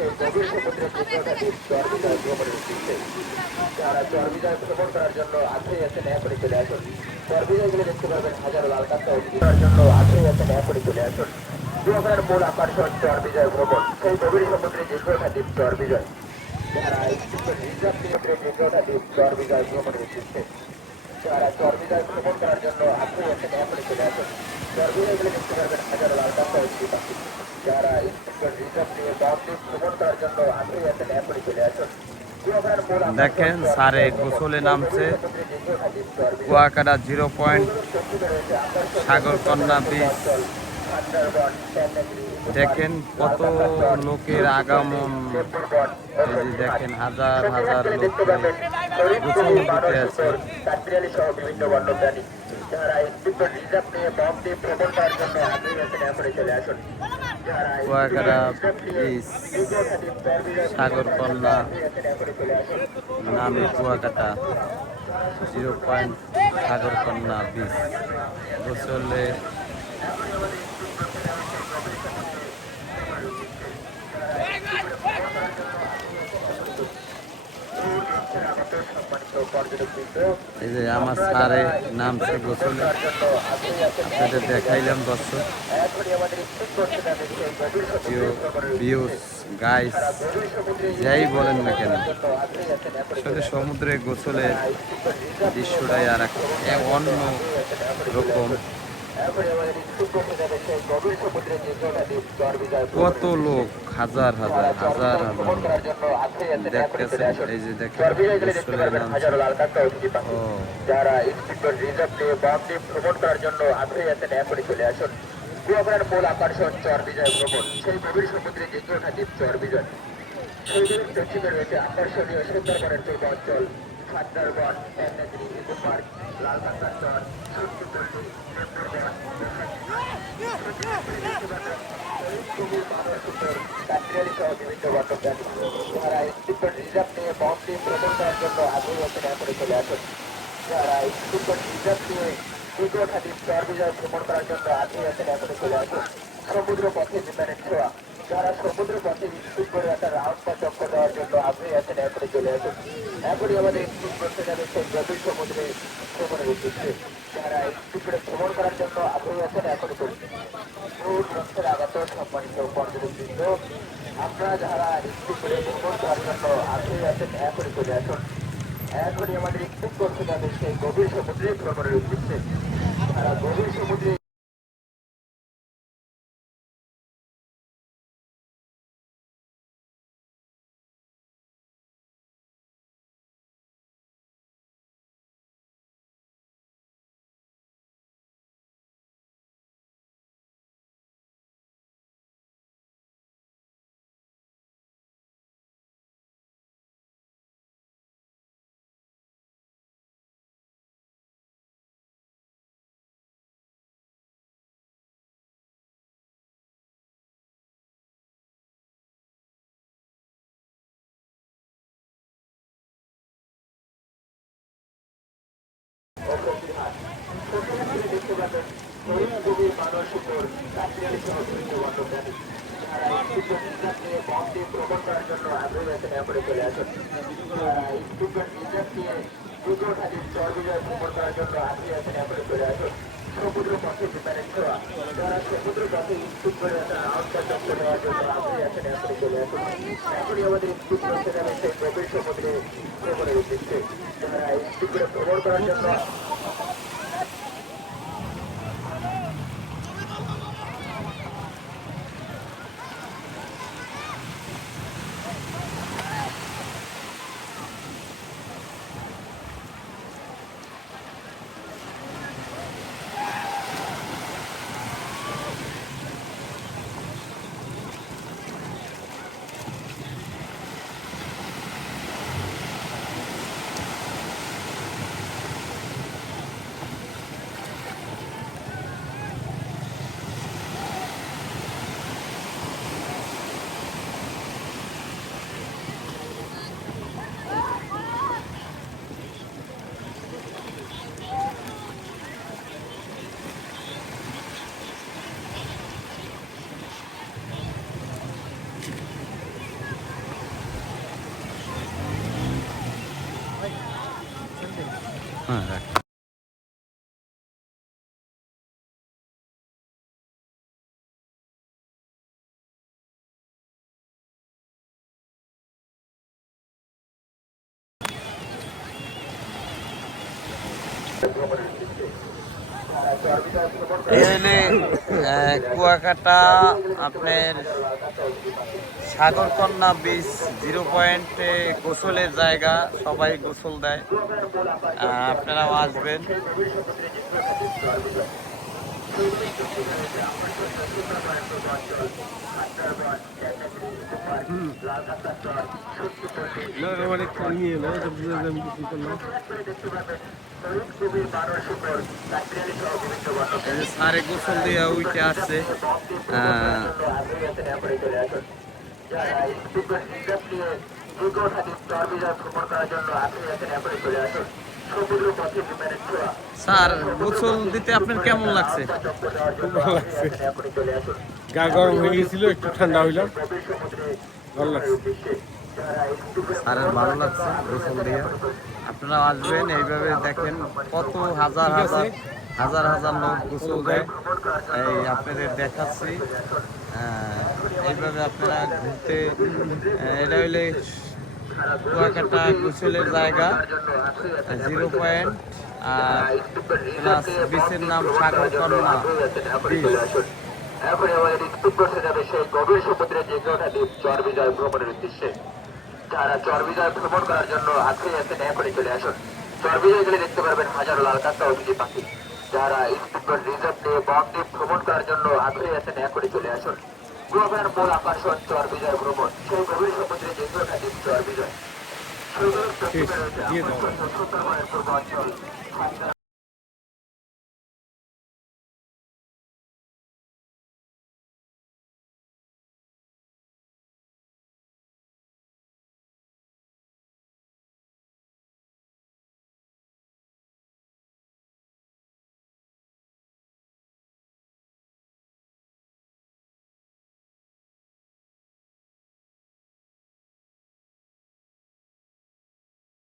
সেই গভীর সমুদ্রের চিত্রটা দ্বীপ চরবিজয় ভ্রমণের উদ্দেশ্যে যারা চরবিজয় ভ্রমণ করার জন্য আগ্রহী আছেন এখনই চলে আসুন। চরবিজয়গুলো দেখতে পারবেন হাজারো লাল কাঁকড়া করার জন্য আগ্রহী আছেন এখনই চলে আসুন। কুয়াকাটার মূল আকর্ষণ চরবিজয় ভ্রমণ, সেই গভীর সমুদ্রের দীর্ঘটা দ্বীপ চরবিজয় যারা রিজার্ভ সমুদ্রের দীর্ঘটা দ্বীপ চরবিজয় ভ্রমণের উদ্দেশ্যে যারা চরবিজয় ভ্রমণ করার জন্য আগ্রহী আছেন এখনই চলে আসুন। চরবিজয়গুলো দেখতে পারবেন হাজারো লাল কাঁকড়া পাখি যারা রিজার্ভ নিয়ে দ্বীপ ভ্রমণ করার জন্য আগ্রহী আছেন এখনই চলে আসুন। দেখেন সারে গোসলে নামছে কুয়াকাটা 0 পয়েন্ট সাগরকন্যা বীচ। দেখেন কত লোকের আগমন, এই যে দেখেন হাজার হাজার লোক গোসল দিতে আছে। বিভিন্ন বন্যপ্রাণী যারা রিজার্ভ নিয়ে দ্বীপ ভ্রমণ করার জন্য আগ্রহী আছেন এখনই চলে আসুন। কুয়াকাটা বীচ সাগরকন্যা নামে কুয়াকাটা 0 পয়েন্ট সাগরকন্যা বীচ গোসলে এই যে আমার সারে নামছে গোসলে, আপনাদের দেখাইলাম দর্শক। ভিউস গাইস যাই বলেন না কেন, আসলে সমুদ্রে গোসলের দৃশ্যটাই আর এক অন্য রকম। কত লোক, হাজার হাজার হাজার হাজার দেখতেছেন। এই যে দেখেন যারা রিজার্ভ নিয়ে দ্বীপ ভ্রমণ করার জন্য আগ্রহী আছেন এখনই চলে আসুন। কুয়াকাটার মূল আকর্ষণ চরবিজয় ভ্রমণ, সেই গভীর সমুদ্রে দীর্ঘটা দ্বীপ চরবিজয়। সেই পশ্চিমে রয়েছে আকর্ষণীয় সুন্দরবনের দুর্গ অঞ্চল সুন্দরবন, ন্যাগরি, ইকো পার্ক, লালকাঁকড়ার চর, বিভিন্ন বন্যপ্রাণী যারা রিজার্ভ নিয়ে দ্বীপ ভ্রমণ করার জন্য আগ্রহী আছেন এখনই চলে আসুন। যারা রিজার্ভ নিয়ে দীর্ঘটা দ্বীপ চরবিজয় ভ্রমণ করার জন্য আগ্রহী আছেন এখনই চলে আসুন। সমুদ্র পথে বিমানের ছোঁয়া যারা সমুদ্র পথে ইস্কুল করে একটা রাউন্ড বা চক্কর দেওয়ার জন্য আগ্রহী আছেন এখনই চলে আসুন। এখনই আমাদের ইস্কুল করতে যাবে সেই গভীর সমুদ্রে ভ্রমণের উদ্দেশ্যে যারা ইস্কুল করে ভ্রমণ করার জন্য আগ্রহী আছেন এখনই চলছে। দূর গ্রন্থের আগত সম্মানিত পর্যটকবৃন্দ, আপনারা যারা ইস্কুল করে ভ্রমণ করার জন্য আগ্রহী আছেন এখনই চলে আসুন। এখনই আমাদের ইস্কুল করতে যাবে সেই গভীর সমুদ্রে ভ্রমণের উদ্দেশ্যে যারা গভীর সমুদ্রে দেখতে পাবেন হরিণগুলির মানস উপর কাঠবিড়ালি সহ বিভিন্ন বন্যপ্রাণী যারা দ্বীপ ভ্রমণ করার জন্য আগ্রহী আছেন এখনই চলে আসুন। রিজার্ভ নিয়ে দীর্ঘটা দ্বীপ চরবিজয় ভ্রমণ করার জন্য আগ্রহী আছেন এখনই চলে আসুন। সমুদ্র পথে বিমানের ছোঁয়া যারা সমুদ্র পথে ইস্কুল করে একটা রাউন্ডটা চক্কর দেওয়ার জন্য আগ্রহী আছেন এখনই চলে আসুন। এখনই আমাদের ইস্কুল করতে যাবে সেই গভীর সমুদ্রে ভ্রমণের উদ্দেশ্যে যারা ইস্কুল করে ভ্রমণ করার জন্য হ্যাঁ রাখ। এখানে কুয়াকাটা আপনার সাগরকন্যা বিচ 0 পয়েন্টে গোসলের জায়গা, সবাই গোসল দেয়, আপনারাও আসবেন। এই যে সারে গোসল দিয়ে উইটে আসছে। স্যার গোসল দিতে আপনার কেমন লাগছে? খুব ভালো লাগছে, গা গরম হয়ে গেছিল, একটু ঠান্ডা হইলাম, ভালো লাগছে। স্যারের ভালো লাগছে গোসল দিয়ে। আপনারা আসবেন, এইভাবে দেখেন কত হাজার হাজার হাজার হাজার লোক গোসল দেয়, এই আপনাদের দেখাচ্ছি। এইভাবে আপনারা ঘুরতে, এটা হইলে কুয়াকাটা গোসলের জায়গা 0 পয়েন্ট, আর প্লাস বিচের নাম সাগরকন্যা বিচ। এখন আমাদের স্তূপ বসে যাবে সেই গভীর সমুদ্রে জেগে দ্বীপ চরবিজয় ভ্রমণের উদ্দেশ্যে। যারা চরবিজয় ভ্রমণ করার জন্য আগ্রহী আছেন এখনই চলে আসুন। চরবিজয় গেলে দেখতে পারবেন হাজারো লাল কাঁকড়া ও বিজি পাখি। যারা স্তূপ রিজার্ভ নিয়ে বকদ্বীপ ভ্রমণ করার জন্য আগ্রহী আছেন এখনই চলে আসুন। গোয়ার মূল আকর্ষণ চরবিজয় ভ্রমণ, সেই গভীর সমুদ্রে জেগে দ্বীপ চরবিজয়। দিয়ে দাও।